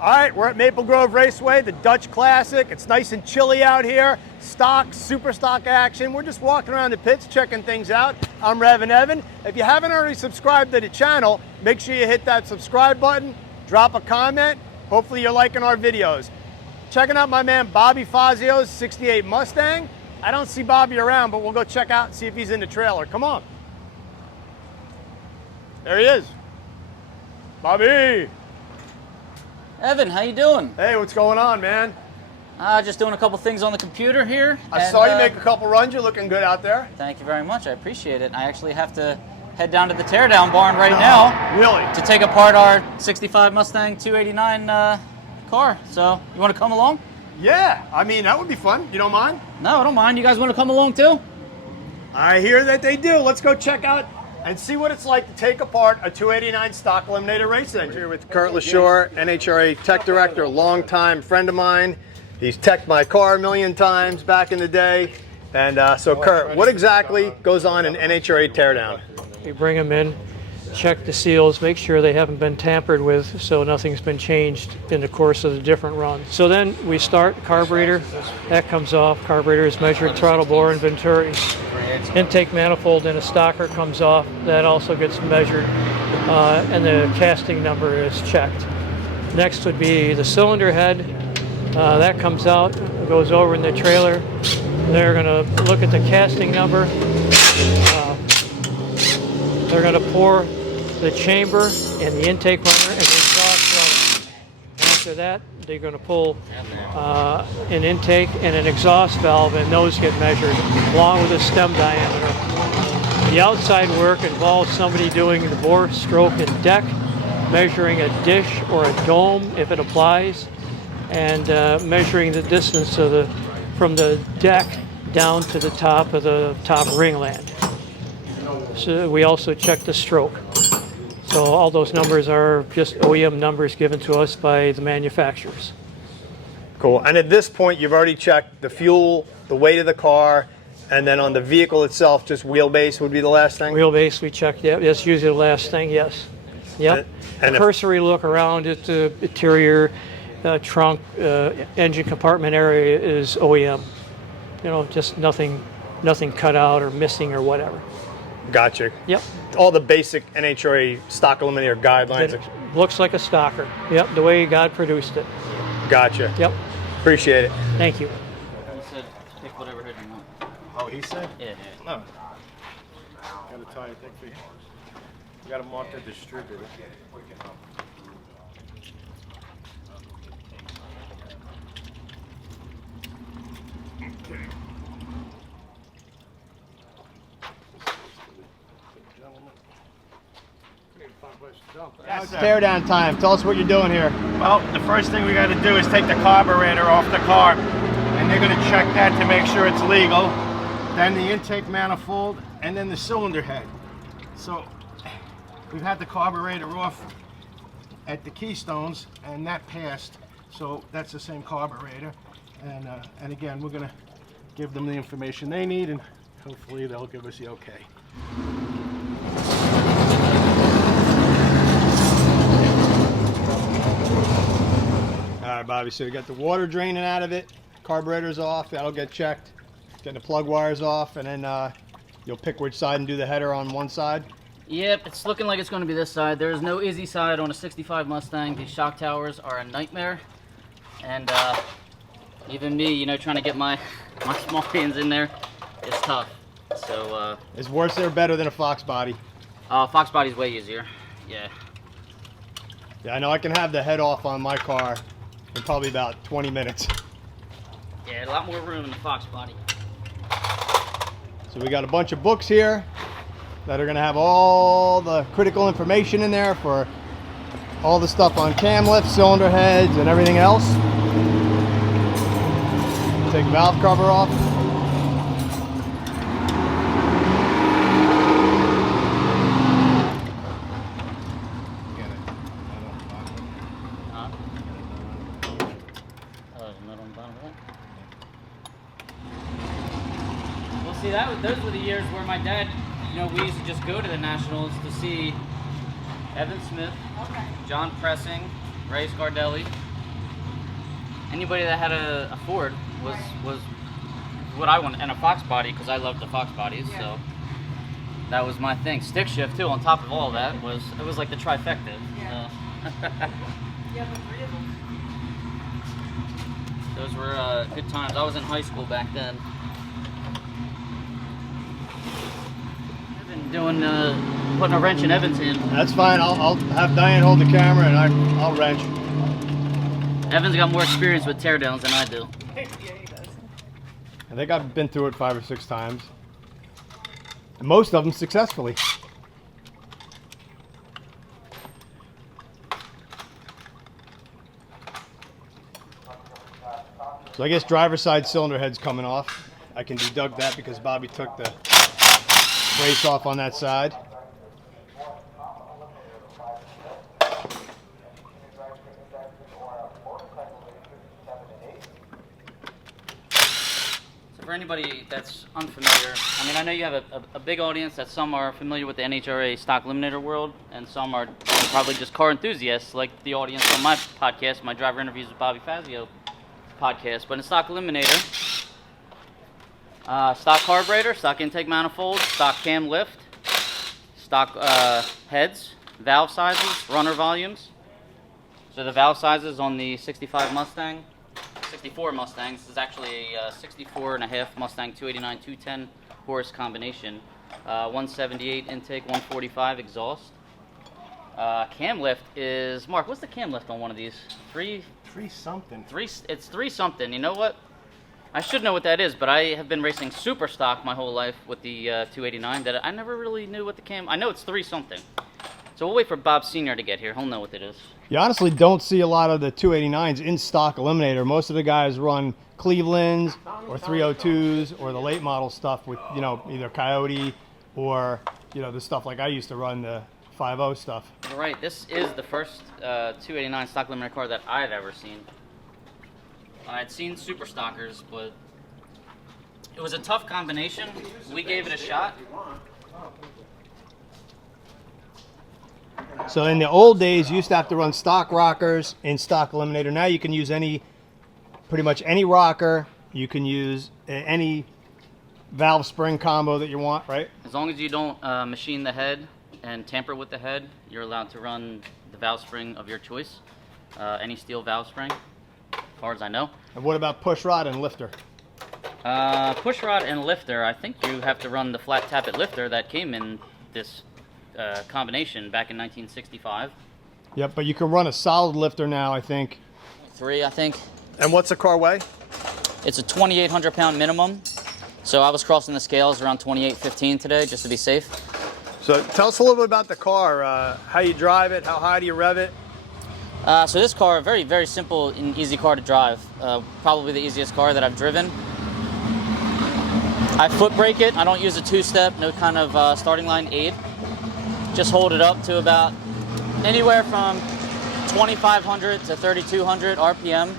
All right, we're at Maple Grove Raceway, the Dutch Classic. It's nice and chilly out here. Stock, super stock action. We're just walking around the pits, checking things out. I'm Revan Evan. If you haven't already subscribed to the channel, make sure you hit that subscribe button, drop a comment. Hopefully you're liking our videos. Checking out my man Bobby Fazio's 68 Mustang. I don't see Bobby around, but we'll go check out and see if he's in the trailer. Come on. There he is. Bobby. Evan, how you doing? Hey, what's going on, man? Just doing a couple things on the computer here. I saw you make a couple runs. You're looking good out there. Thank you very much. I appreciate it. I actually have to head down to the teardown barn right now. Really? To take apart our 65 Mustang 289 car. So, you want to come along? Yeah, I mean, that would be fun. You don't mind? No, I don't mind. You guys want to come along too? I hear that they do. Let's go check out and see what it's like to take apart a 289 Stock Eliminator race engine. Here with Kurt LaShore, NHRA Tech Director, longtime friend of mine. He's teched my car a million times back in the day. And so Kurt, what exactly goes on in NHRA Teardown? We bring them in, check the seals, make sure they haven't been tampered with, so nothing's been changed in the course of the different runs. So then we start carburetor, that comes off, carburetor is measured, throttle bore and venturi. Intake manifold in a stocker comes off, that also gets measured, and the casting number is checked. Next would be the cylinder head, that comes out, goes over in the trailer. They're going to look at the casting number, they're going to pour the chamber and the intake runner and the exhaust runner. After that, they're going to pull an intake and an exhaust valve, and those get measured along with the stem diameter. The outside work involves somebody doing the bore, stroke, and deck, measuring a dish or a dome if it applies, and measuring the distance of from the deck down to the top of the top ringland. So we also check the stroke. So all those numbers are just OEM numbers given to us by the manufacturers. Cool. And at this point, you've already checked the fuel, the weight of the car, and then on the vehicle itself, just wheelbase would be the last thing? Wheelbase we checked, yeah. That's usually the last thing, yes. Yep. And cursory look around at the interior, trunk, engine compartment area is OEM. You know, just nothing cut out or missing or whatever. Gotcha. Yep. All the basic NHRA Stock Eliminator guidelines. It looks like a stocker. Yep, the way God produced it. Gotcha. Yep. Appreciate it. Thank you. He said pick whatever head you want. Oh, he said? Yeah. No. Got a tiny thing for you. You got to mark the distributor. It's teardown time. Tell us what you're doing here. Well, the first thing we got to do is take the carburetor off the car, and they're going to check that to make sure it's legal. Then the intake manifold, and then the cylinder head. So we've had the carburetor off at the keystones, and that passed. So that's the same carburetor. And again, we're going to give them the information they need, and hopefully they'll give us the okay. All right, Bobby, so you got the water draining out of it, carburetor's off, that'll get checked, getting the plug wires off, and then you'll pick which side and do the header on one side? Yep, it's looking like it's going to be this side. There is no easy side on a 65 Mustang. These shock towers are a nightmare. And even me, you know, trying to get my small pins in there is tough. So Is worse or better than a Fox body? Fox body's way easier. Yeah. Yeah, I know I can have the head off on my car in probably about 20 minutes. Yeah, a lot more room in the Fox body. So we got a bunch of books here that are going to have all the critical information in there for all the stuff on cam lifts, cylinder heads, and everything else. Take the valve cover off. See, those were the years where my dad, you know, we used to just go to the Nationals to see Evan Smith, John Pressing, Ray Scardelli, anybody that had a Ford was what I wanted, and a Fox body, because I loved the Fox bodies. So that was my thing. Stick shift too. On top of all that, it was like the trifecta. Yeah. Yeah, but 3 of them. Those were good times. I was in high school back then. I've been doing putting a wrench in Evan's hand. That's fine. I'll have Diane hold the camera and I'll wrench. Evan's got more experience with teardowns than I do. Yeah, he does. I think I've been through it 5 or 6 times. And most of them successfully. So I guess driver's side cylinder head's coming off. I can deduct that because Bobby took the brace off on that side. So for anybody that's unfamiliar, I mean, I know you have a big audience that some are familiar with the NHRA Stock Eliminator world, and some are probably just car enthusiasts, like the audience on my podcast, my driver interviews with Bobby Fazio podcast. But in Stock Eliminator, stock carburetor, stock intake manifold, stock cam lift, stock heads, valve sizes, runner volumes. So the valve sizes on the 65 Mustang, 64 Mustang, this is actually a 64.5 Mustang 289 210 horse combination, 178 intake, 145 exhaust. Cam lift is, Mark, what's the cam lift on one of these? Three something. It's 3 something. You know what? I should know what that is, but I have been racing super stock my whole life with the 289 that I never really knew what the cam. I know it's 3 something. So we'll wait for Bob Sr. to get here. He'll know what it is. You honestly don't see a lot of the 289s in Stock Eliminator. Most of the guys run Clevelands or 302s or the late model stuff with, you know, either Coyote or, you know, the stuff like I used to run, the 5.0 stuff. You're right. This is the first 289 Stock Eliminator car that I've ever seen. I'd seen super stockers, but it was a tough combination. We gave it a shot. So in the old days, you used to have to run stock rockers in Stock Eliminator. Now you can use pretty much any rocker. You can use any valve spring combo that you want, right? As long as you don't machine the head and tamper with the head, you're allowed to run the valve spring of your choice. Any steel valve spring, as far as I know. And what about push rod and lifter? Push rod and lifter, I think you have to run the flat tappet lifter that came in this combination back in 1965. Yep, but you can run a solid lifter now, I think. 3, I think. And what's the car weigh? It's a 2,800 pound minimum. So I was crossing the scales around 2815 today, just to be safe. So tell us a little bit about the car, how you drive it, how high do you rev it? So this car, very, very simple and easy car to drive. Probably the easiest car that I've driven. I foot brake it. I don't use a 2-step, no kind of starting line aid. Just hold it up to about anywhere from 2,500 to 3,200 RPM,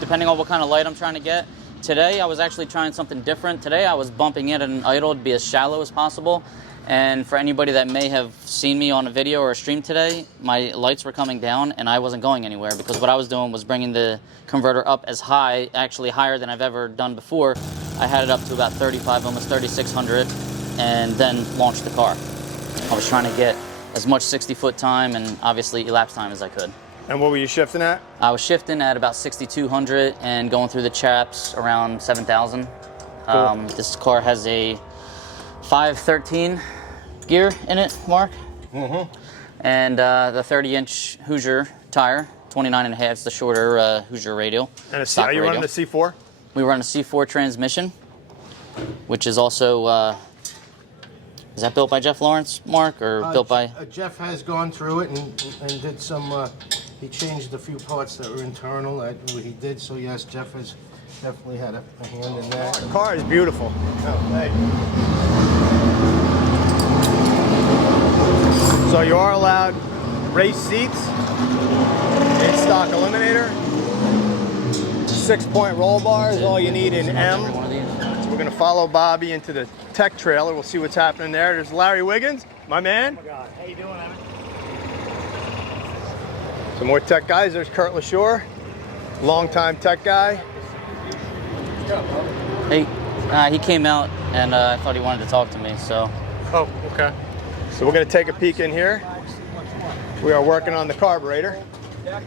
depending on what kind of light I'm trying to get. Today, I was actually trying something different. Today, I was bumping it at an idle to be as shallow as possible. And for anybody that may have seen me on a video or a stream today, my lights were coming down and I wasn't going anywhere because what I was doing was bringing the converter up as high, actually higher than I've ever done before. I had it up to about 35, almost 3,600, and then launched the car. I was trying to get as much 60-foot time and obviously elapsed time as I could. And what were you shifting at? I was shifting at about 6,200 and going through the chaps around 7,000. Cool. This car has a 513 gear in it, Mark. Mm-hmm. And the 30-inch Hoosier tire, 29.5, the shorter Hoosier radial. And are you running the C4? We run a C4 transmission, which is also, is that built by Jeff Lawrence, Mark, or built by? Jeff has gone through it and did some, he changed a few parts that were internal, he did, so yes, Jeff has definitely had a hand in that. The car is beautiful. Oh, hey. So you are allowed race seats in Stock Eliminator. 6-point roll bars, all you need in M. One of these. So we're gonna follow Bobby into the tech trailer. We'll see what's happening there. There's Larry Wiggins, my man. Oh my God, how you doing, Evan? Some more tech guys. There's Kurt LaShore. longtime tech guy. Hey, he came out and I thought he wanted to talk to me, so. Oh, okay. So we're going to take a peek in here. We are working on the carburetor. But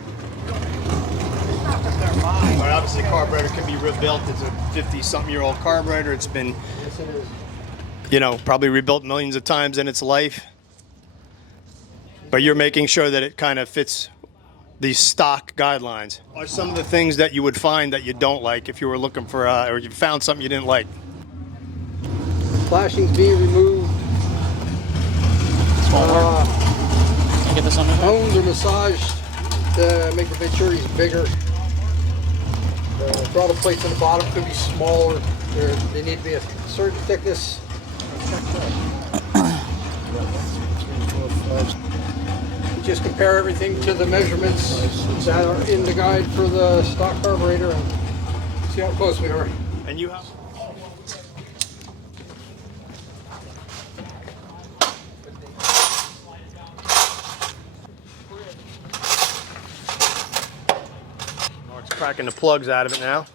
obviously, the carburetor can be rebuilt. It's a 50-something-year-old carburetor. It's been, you know, probably rebuilt millions of times in its life. But you're making sure that it kind of fits these stock guidelines. Are some of the things that you would find that you don't like if you were looking for, or you found something you didn't like? Flashings being removed. Get this on there? Hones are massaged to make the Venturi's bigger. The throttle plates on the bottom could be smaller. They need to be a certain thickness. Just compare everything to the measurements that are in the guide for the stock carburetor and see how close we are. And you have. Mark's cracking the plugs out of it now.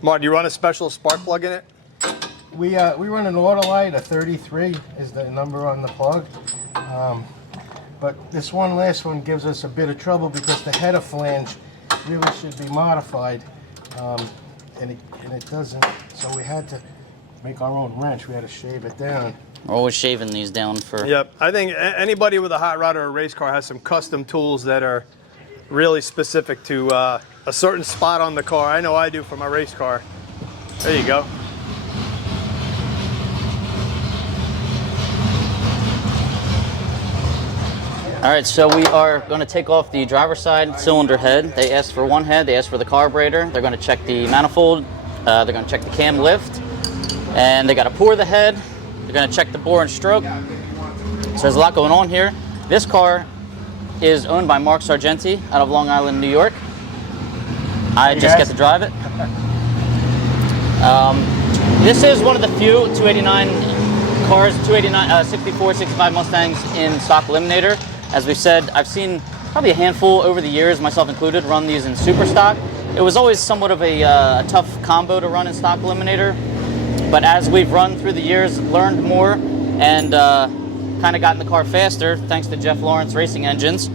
Mark, do you run a special spark plug in it? We run an Autolite, a 33 is the number on the plug. But this last one gives us a bit of trouble because the header flange really should be modified, and it doesn't. So we had to make our own wrench. We had to shave it down. We're always shaving these down for. Yep. I think anybody with a hot rod or a race car has some custom tools that are really specific to a certain spot on the car. I know I do for my race car. There you go. All right, so we are going to take off the driver's side cylinder head. They asked for one head. They asked for the carburetor. They're going to check the manifold. They're going to check the cam lift. And they got to pour the head. They're going to check the bore and stroke. So there's a lot going on here. This car is owned by Mark Sargenti out of Long Island, New York. I just get to drive it. This is one of the few 289 cars, 64, 65 Mustangs in Stock Eliminator. As we said, I've seen probably a handful over the years, myself included, run these in super stock. It was always somewhat of a tough combo to run in Stock Eliminator, but as we've run through the years, learned more, and kind of gotten the car faster, thanks to Jeff Lawrence Racing Engines,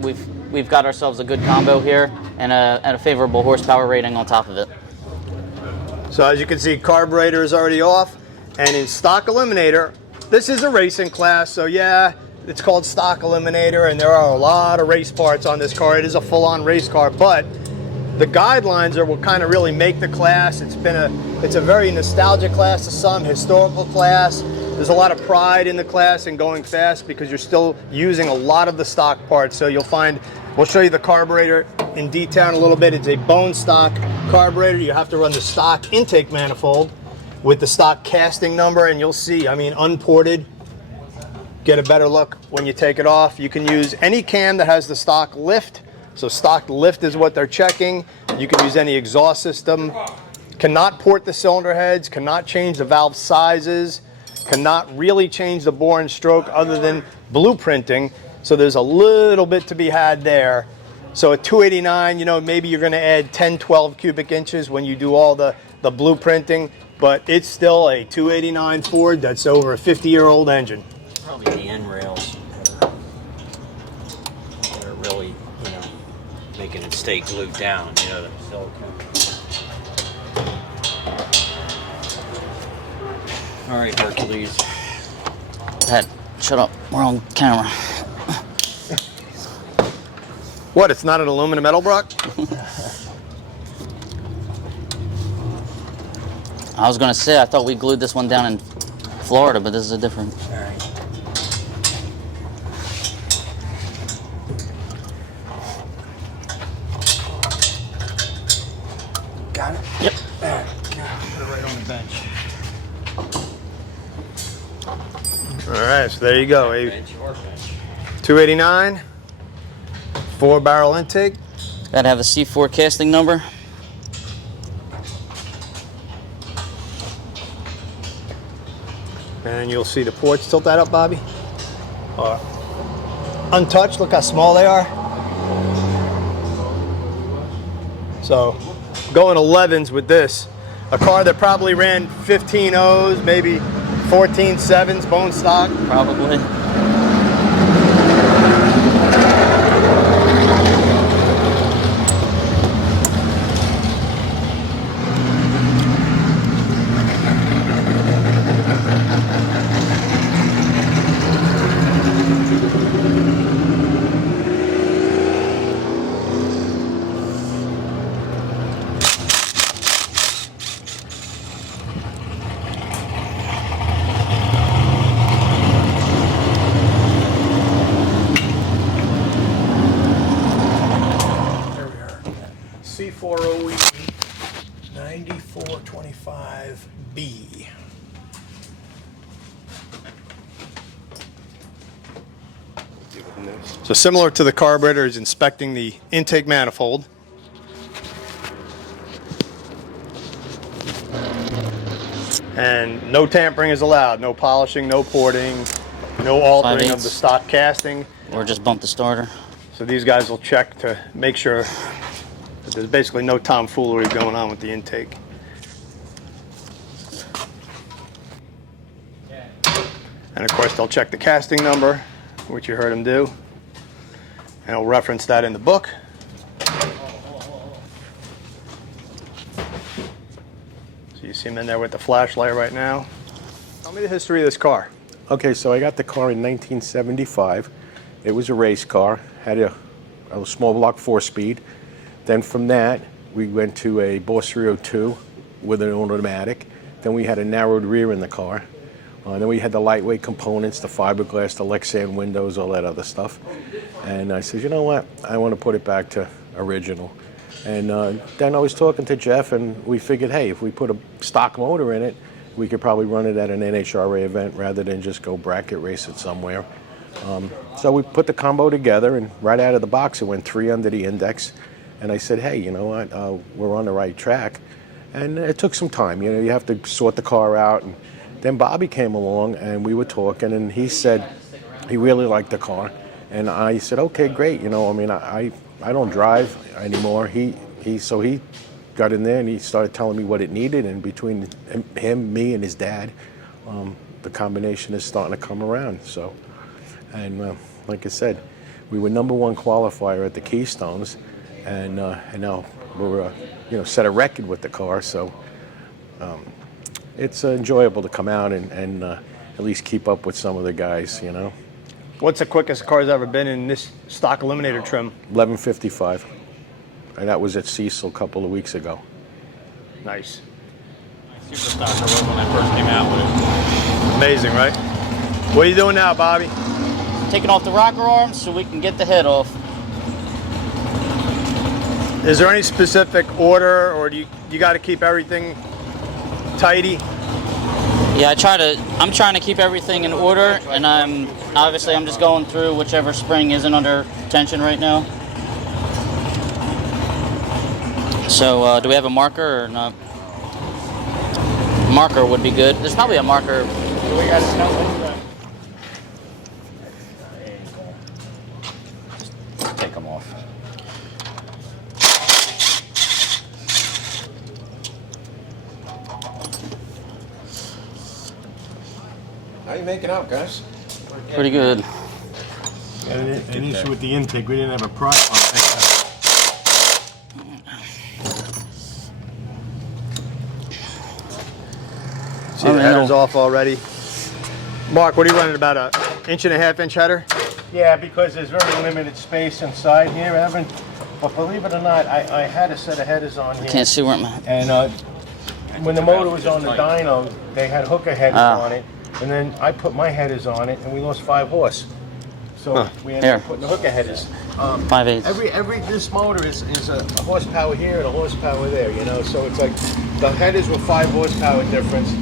we've got ourselves a good combo here and a favorable horsepower rating on top of it. So as you can see, carburetor is already off, and in Stock Eliminator, this is a racing class, so yeah, it's called Stock Eliminator, and there are a lot of race parts on this car. It is a full-on race car, but the guidelines are what kind of really make the class. It's a very nostalgic class to some, historical class. There's a lot of pride in the class and going fast because you're still using a lot of the stock parts. So you'll find, we'll show you the carburetor in detail in a little bit. It's a bone stock carburetor. You have to run the stock intake manifold with the stock casting number, and you'll see, I mean, unported. Get a better look when you take it off. You can use any cam that has the stock lift. So stock lift is what they're checking. You can use any exhaust system. Cannot port the cylinder heads, cannot change the valve sizes, cannot really change the bore and stroke other than blueprinting. So there's a little bit to be had there. So at 289, you know, maybe you're gonna add 10, 12 cubic inches when you do all the blueprinting, but it's still a 289 Ford that's over a 50-year-old engine. Probably the end rails that are really, you know, making it stay glued down, you know, the silicone. All right, Hercules. Dad, shut up. We're on camera. What, it's not an aluminum metal block? I was going to say, I thought we glued this one down in Florida, but this is a different. All right. Got it? Yep. All right. Put it right on the bench. All right, so there you go. A Bench or bench. 289, 4-barrel intake. Got to have a C4 casting number. And you'll see the ports. Tilt that up, Bobby. Untouched, look how small they are. So going 11s with this. A car that probably ran 15 O's, maybe 14 7s, bone stock. Probably. C4OE 9425B. So similar to the carburetor is inspecting the intake manifold. And no tampering is allowed, no polishing, no porting, no altering of the stock casting. Or just bump the starter. So these guys will check to make sure that there's basically no tomfoolery going on with the intake. And of course they'll check the casting number, which you heard them do. And I'll reference that in the book. So you see him in there with the flashlight right now. Tell me the history of this car. Okay, so I got the car in 1975. It was a race car, had a small block 4-speed. Then from that, we went to a Boss 302 with an automatic. Then we had a narrowed rear in the car. Then we had the lightweight components, the fiberglass, the Lexan windows, all that other stuff. And I said, you know what? I want to put it back to original. And then I was talking to Jeff, and we figured, hey, if we put a stock motor in it, we could probably run it at an NHRA event rather than just go bracket race it somewhere. So we put the combo together, and right out of the box, it went 3 under the index. And I said, hey, you know what? We're on the right track. And it took some time. You know, you have to sort the car out. And then Bobby came along, and we were talking, and he said he really liked the car. And I said, okay, great. You know, I mean, I don't drive anymore. So he got in there, and he started telling me what it needed. And between him, me, and his dad, the combination is starting to come around. So, and like I said, we were #1 qualifier at the Keystones, and now we're set a record with the car. So it's enjoyable to come out and at least keep up with some of the guys. You know. What's the quickest the car's ever been in this stock Eliminator trim? 11:55, and that was at Cecil a couple of weeks ago. Nice. Super stocker was when I first came out with it. Amazing, right? What are you doing now, Bobby? Taking off the rocker arms so we can get the head off. Is there any specific order, or do you got to keep everything tidy? Yeah, I'm trying to keep everything in order, and I'm just going through whichever spring isn't under tension right now. So do we have a marker or not? Marker would be good. There's probably a marker. Do we got to know? Take them off. How you making out, guys? Pretty good. An issue with the intake, we didn't have a price on it. See, the header's off already. Mark, what are you running, about a 1.5 inch header? Yeah, because there's very limited space inside here, Evan. But believe it or not, I had a set of headers on here. Can't see where I'm at. And when the motor was on the dyno, they had hooker headers on it. And then I put my headers on it, and we lost 5 horse. So we ended up putting the hooker headers. 5/8. This motor is a horsepower here and a horsepower there, you know. So it's like the headers were 5 horsepower difference.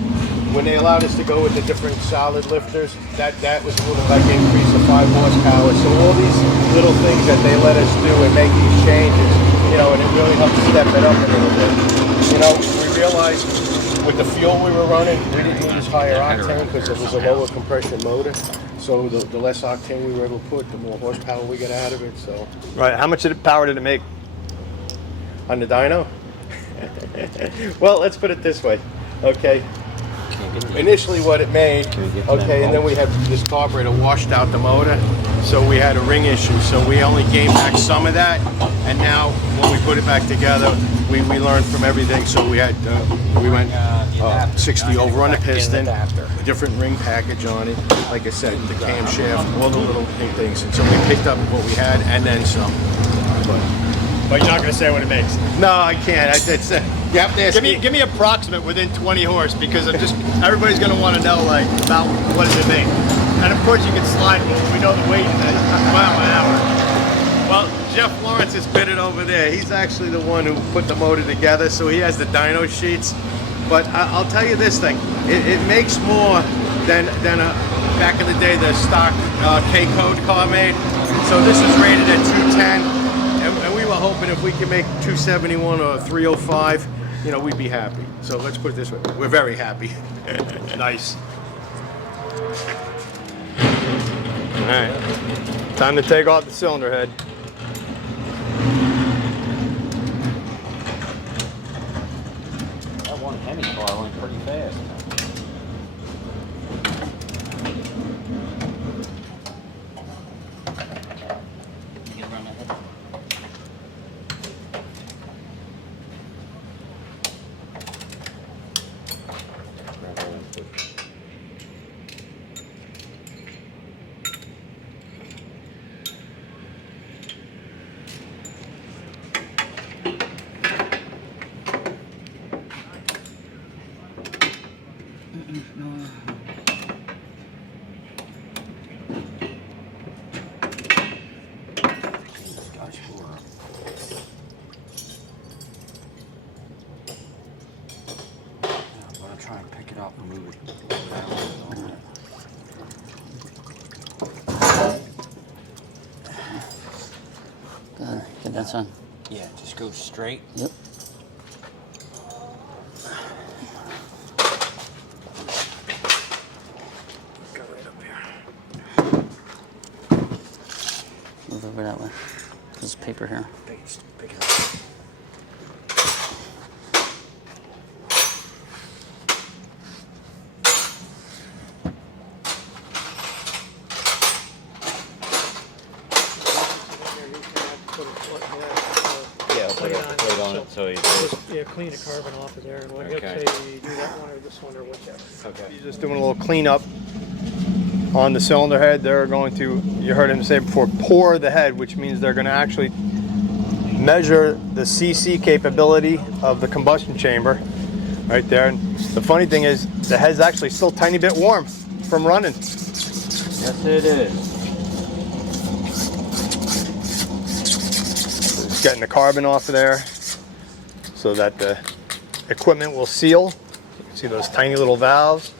When they allowed us to go with the different solid lifters, that was a little like increase of 5 horsepower. So all these little things that they let us do and make these changes, you know, and it really helped step it up a little bit. You know, we realized with the fuel we were running, we didn't use higher octane because it was a lower compression motor. So the less octane we were able to put, the more horsepower we get out of it. So. Right. How much power did it make On the dyno? Well, let's put it this way. Okay. Initially what it made, okay, and then we had this carburetor washed out the motor, so we had a ring issue. So we only gained back some of that, and now when we put it back together, we learned from everything. So we had we went 60 over on the piston, a different ring package on it. Like I said, the camshaft, all the little things. And so we picked up what we had and then some. But you're not going to say what it makes. No, I can't. You have to ask Give me approximate within 20 horse because everybody's going to want to know like about what does it make. And of course you can slide, but we know the weight at mile an hour. Well, Jeff Lawrence is fitted over there. He's actually the one who put the motor together, so he has the dyno sheets. But I'll tell you this thing, it makes more than back in the day the stock K-code car made. So this is rated at 210. And we were hoping if we can make 271 or 305, we'd be happy. So let's put it this way, we're very happy. Nice. All right, time to take off the cylinder head. That one Hemi car went pretty fast. You can run that head. Try and pick it up and move it. Go ahead, get that son. Yeah, just go straight. Yep. Go right up here. Move over that way. There's paper here. Pick it up. Yeah, I'll put it on it so he's Yeah, clean the carbon off of there, and what Okay. you'll say, you do that one or this one or whichever. okay. He's just doing a little cleanup on the cylinder head. They're going to, you heard him say before, pour the head, which means they're going to actually measure the CC capability of the combustion chamber right there. And the funny thing is, the head's actually still a tiny bit warm from running. Yes, it is. Just getting the carbon off of there so that the equipment will seal. You can see those tiny little valves.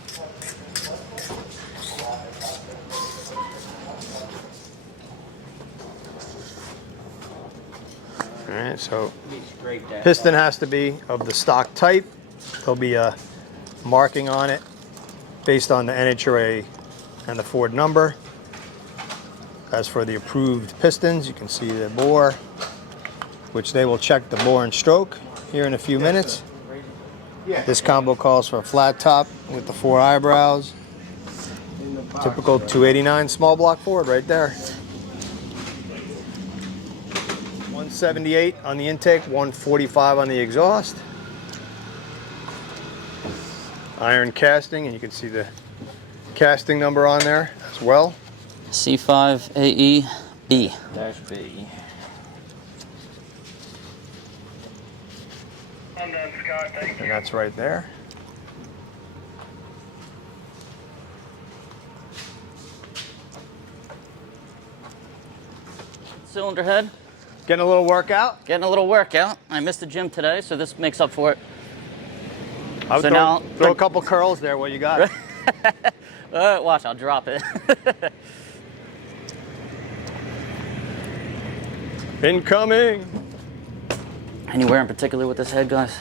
All right, so piston has to be of the stock type. There'll be a marking on it based on the NHRA and the Ford number. As for the approved pistons, you can see the bore, which they will check the bore and stroke here in a few minutes. This combo calls for a flat top with the 4 eyebrows. Typical 289 small block Ford right there. 178 on the intake, 145 on the exhaust. Iron casting, and you can see the casting number on there as well. C5AEB. Dash B. And that's right there. Cylinder head. Getting a little workout. Getting a little workout. I missed the gym today, so this makes up for it. I would throw a couple curls there while you got it. Watch, I'll drop it. Incoming. Anywhere in particular with this head, guys?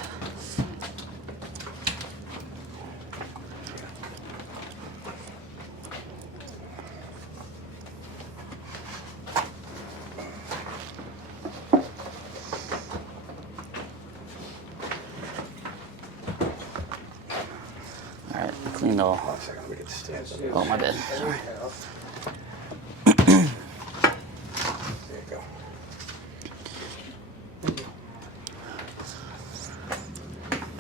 All right, clean the. Oh, my bad. Sorry.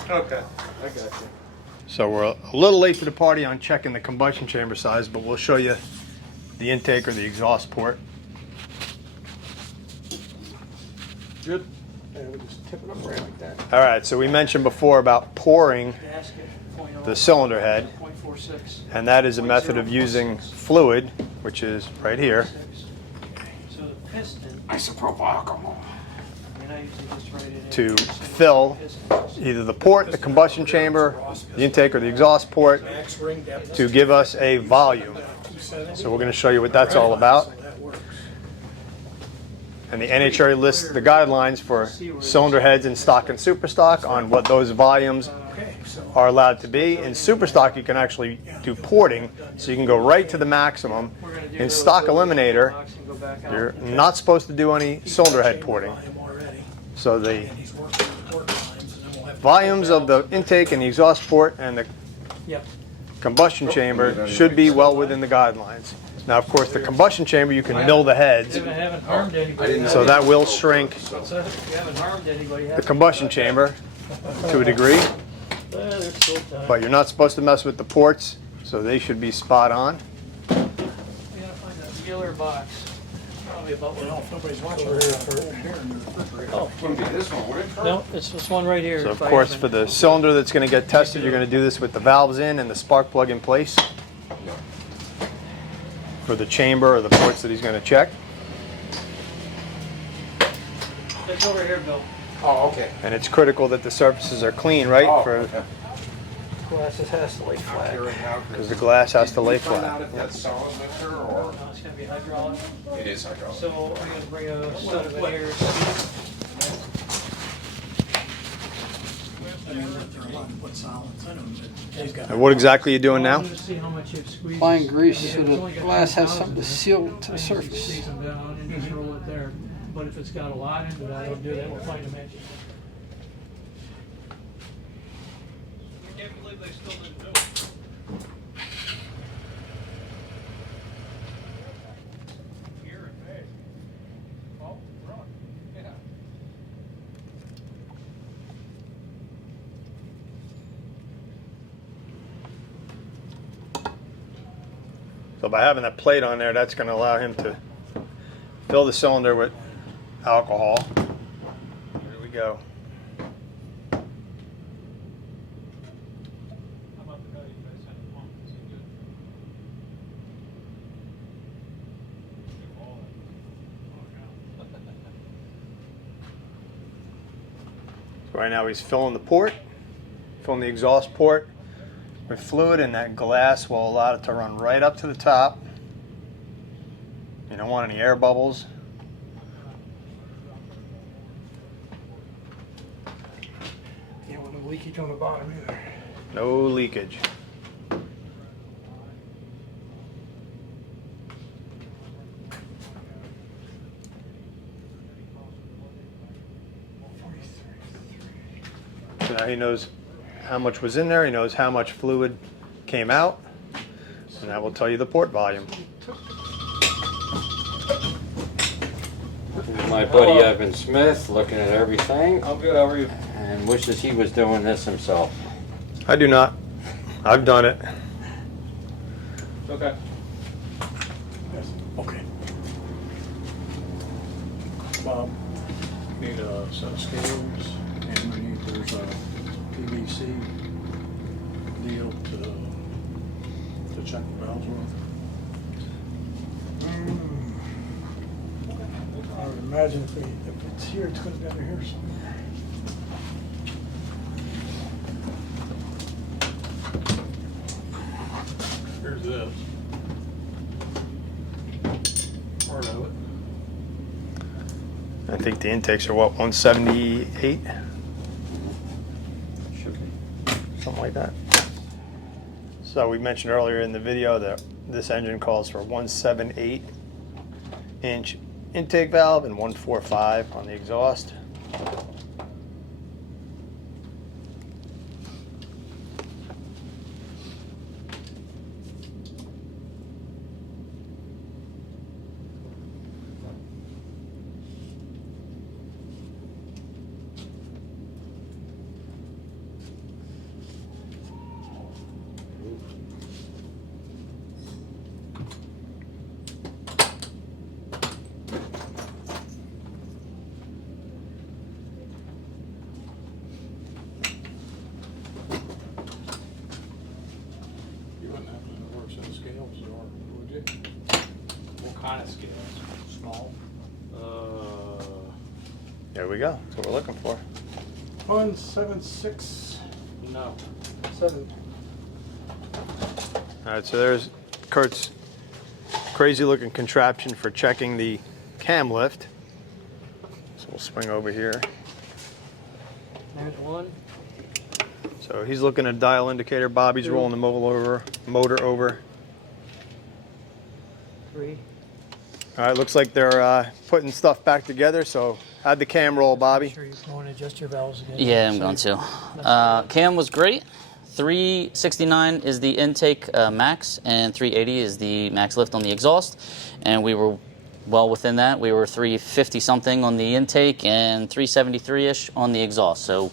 Okay, I got you. So we're a little late to the party on checking the combustion chamber size, but we'll show you the intake or the exhaust port. Good. And we just tip it up right like that. All right, so we mentioned before about pouring the cylinder head, 0.46. and that is a method of using fluid, which is right here, So the piston, Isopropyl alcohol. I mean, I usually just write it in. to fill either the port, the combustion chamber, the intake or the exhaust port, to give us a volume. So we're going to show you what that's all about. And the NHRA lists the guidelines for cylinder heads in stock and super stock on what those volumes are allowed to be. In super stock, you can actually do porting, so you can go right to the maximum. In Stock Eliminator, you're not supposed to do any cylinder head porting. So the volumes of the intake and the exhaust port and the Yep. combustion chamber should be well within the guidelines. Now, of course, the combustion chamber, you can mill the heads, You haven't harmed anybody. so that will shrink You haven't harmed anybody. the combustion chamber to a degree, There's still time. but you're not supposed to mess with the ports, so they should be spot on. We gotta find a dealer box. Probably about one. If nobody's watching No, it's this one right here. So, of if I course, haven't- for the cylinder that's going to get tested, you're going to do this with the valves in and the spark plug in place. For the chamber or the ports that he's going to check. It's over here, Bill. Oh, okay. And it's critical that the surfaces are clean, right? Oh, For okay. Glasses has to lay flat. because the glass has to lay Find out flat. if that's solid liquor or No, it's gonna be hydraulic. it is hydraulic. So I'm gonna bring a set of veneers. And what exactly are you doing now? I'm gonna see how much you've squeezed. Applying grease so It's the only got glass has 10,000. something to seal to the I surface. squeeze them down and just roll it there. But if it's got a lot in it, I don't do that. We'll find a match. I can't believe they still didn't do it. So by having that plate on there, that's going to allow him to fill the cylinder with alcohol. Here we go. So right now he's filling the port, filling the exhaust port with fluid, and that glass will allow it to run right up to the top. You don't want any air bubbles. You don't want no leakage on the bottom either. No leakage. So now he knows how much was in there, he knows how much fluid came out, and that will tell you the port volume. My buddy Evan Smith looking at everything I'm good, how are you? and wishes he was doing this himself. I do not. I've done it. Okay. Okay. Bob, need a set of scales, and we need, there's a PVC deal to check the valves with. I would imagine if it's here, it's gonna be under here somewhere. Here's this. Part of it. I think the intakes are what, 178? Should be. Something like that. So we mentioned earlier in the video that this engine calls for 178 inch intake valve and 145 on the exhaust. scales are, would you? What kind of scales? Small. There we go. That's what we're looking for. 176. No. 7. All right, so there's Kurt's crazy looking contraption for checking the cam lift. So we'll swing over here. There's one. So he's looking at a dial indicator. Bobby's rolling the motor over. 3. All right, looks like they're putting stuff back together. So how'd the cam roll, Bobby? Sure you want to adjust your valves again. Yeah, I'm going to. Cam was great. 369 is the intake max, and 380 is the max lift on the exhaust. And we were well within that. We were 350 something on the intake and 373-ish on the exhaust. So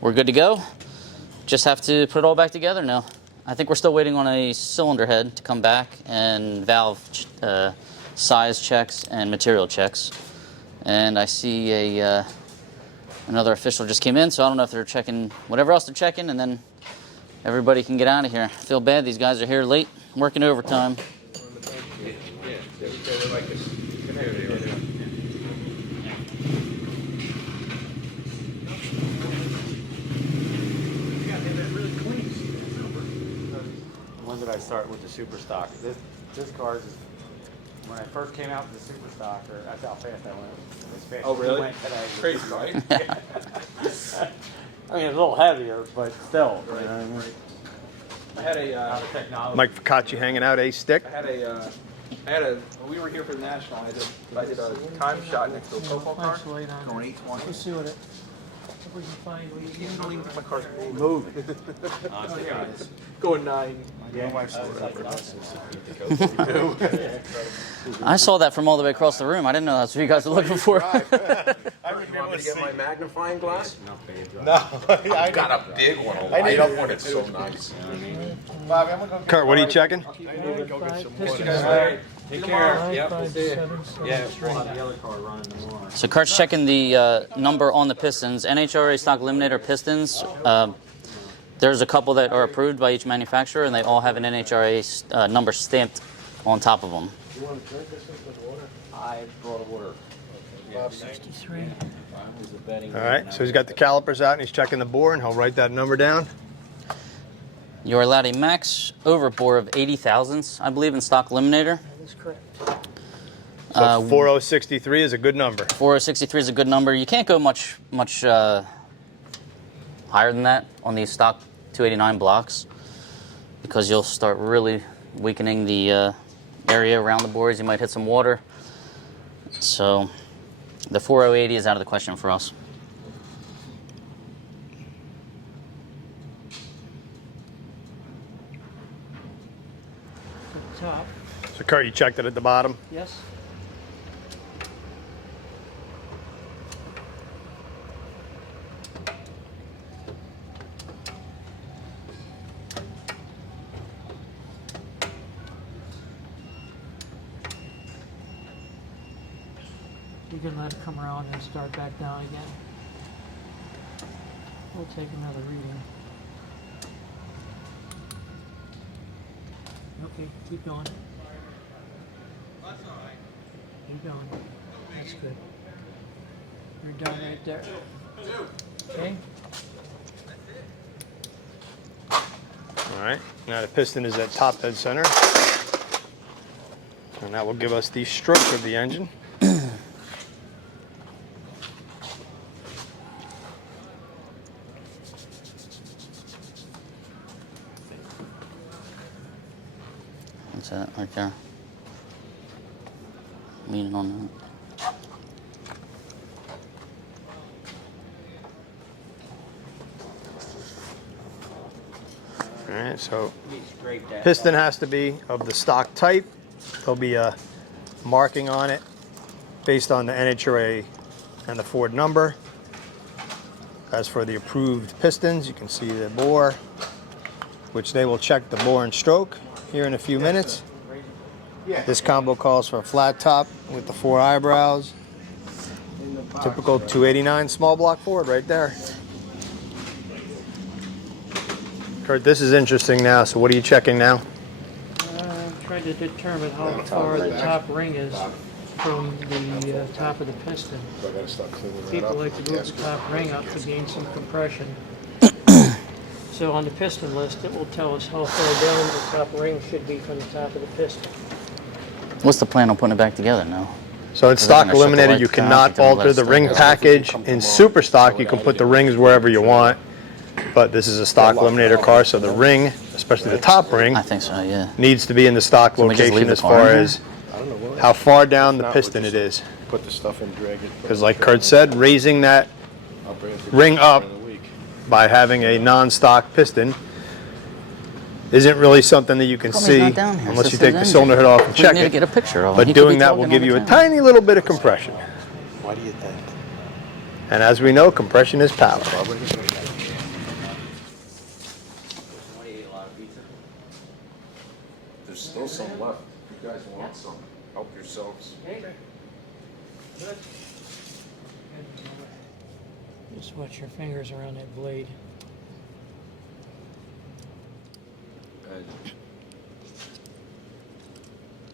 we're good to go. Just have to put it all back together now. I think we're still waiting on a cylinder head to come back and valve size checks and material checks. And I see another official just came in, so I don't know if they're checking whatever else they're checking, and then everybody can get out of here. I feel bad these guys are here late, working overtime. When did I start with the super stock? This car is, when I first came out with the super stock, or that's how fast I went. As fast Oh, as really? I went today. Crazy, right? I mean, it's a little heavier, but still. You know what I mean? I had a, Technology. Mike Focacci hanging out, a stick. when we were here for the national, I did a time shot next to a profile car. Let's wait on Going it. 820. Let's see what it. If we can find what you I get. don't even think my car's moving. Moving. Going 9. Yeah, my wife's I saw that from all the way across the room. I didn't know that's what you guys were looking for. I would want me to get my magnifying glass. No, I Got a big one, a light up one. It's so nice. Bobby, I'm gonna go. Kurt, what are you checking? Take care. Yep, we'll see you. Yeah, we'll have the other car running tomorrow. So Kurt's checking the number on the pistons. NHRA Stock Eliminator pistons. There's a couple that are approved by each manufacturer, and they all have an NHRA number stamped on top of them. I brought water. 63. All right, so he's got the calipers out and he's checking the bore, and he'll write that number down. You're allowed a max over bore of 80 thousandths, I believe, in Stock Eliminator. That is correct. So 4063 is a good number. 4063 is a good number. You can't go much higher than that on these stock 289 blocks, because you'll start really weakening the area around the bores. You might hit some water. So the 4080 is out of the question for us. At the top. So Kurt, you checked it at the bottom. Yes. You can let it come around and start back down again. We'll take another reading. Okay, keep going. Keep going. That's good. You're done right there. Okay? All right, now the piston is at top dead center. And that will give us the stroke of the engine. That's it right there. Leaning on that. All right, so piston has to be of the stock type. There'll be a marking on it based on the NHRA and the Ford number. As for the approved pistons, you can see the bore, which they will check the bore and stroke here in a few minutes. This combo calls for a flat top with the 4 eyebrows. Typical 289 small block Ford right there. Kurt, this is interesting now. So what are you checking now? to determine how far the top ring is from the top of the piston. So I gotta start cleaning that People up. like to move the top ring up to gain some compression. So on the piston list, it will tell us how far down the top ring should be from the top of the piston. What's the plan on putting it back together now? So in Stock Eliminator, you cannot alter the ring package. In Super Stock, you can put the rings wherever you want. But this is a Stock Eliminator car, so the ring, especially the top ring, I think so, yeah. needs to be in the stock Can we just leave location the as car far in here? as how far down the piston it is. Put the stuff in, drag it. Because like Kurt said, raising that I'll bring it to ring up in a week. by having a non-stock piston isn't really something that you can How come's see not down here? unless It's you just take his the cylinder head off and We check need to it. get a picture of him. But He could be doing that will talking give all you the a time. tiny little bit of compression. Why do you think? And as we know, compression is power. There's still some left. You guys want some? Help yourselves. Just watch your fingers around that blade.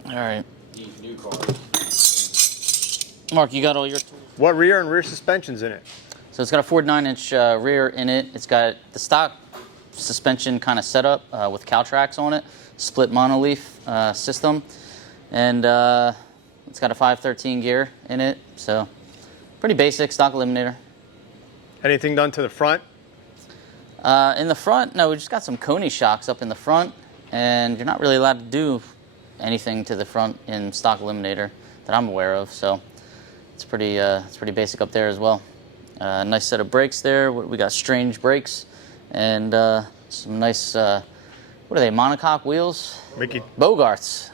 All right. New car. Mark, you got all your tools? What rear and rear suspension's in it? So it's got a 49-inch rear in it. It's got the stock suspension kind of setup with cow tracks on it, split monoleaf system, and it's got a 513 gear in it. So pretty basic stock eliminator. Anything done to the front? In the front, no, we just got some Coney shocks up in the front, and you're not really allowed to do anything to the front in stock eliminator that I'm aware of. So it's pretty basic up there as well. Nice set of brakes there. We got Strange brakes and some nice, what are they, monocoque wheels? Mickey. Bogarts.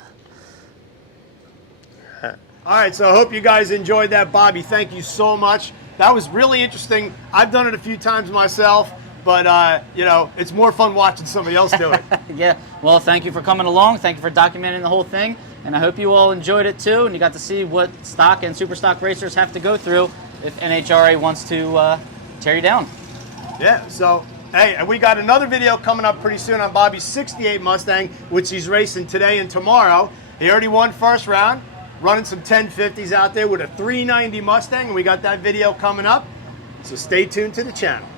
All right, so I hope you guys enjoyed that, Bobby. Thank you so much. That was really interesting. I've done it a few times myself, but you know, it's more fun watching somebody else do it. Yeah, well, thank you for coming along. Thank you for documenting the whole thing. And I hope you all enjoyed it too, and you got to see what stock and super stock racers have to go through if NHRA wants to tear you down. Yeah, so, hey, and we got another video coming up pretty soon on Bobby's 68 Mustang, which he's racing today and tomorrow. He already won first round, running some 1050s out there with a 390 Mustang, and we got that video coming up. So stay tuned to the channel.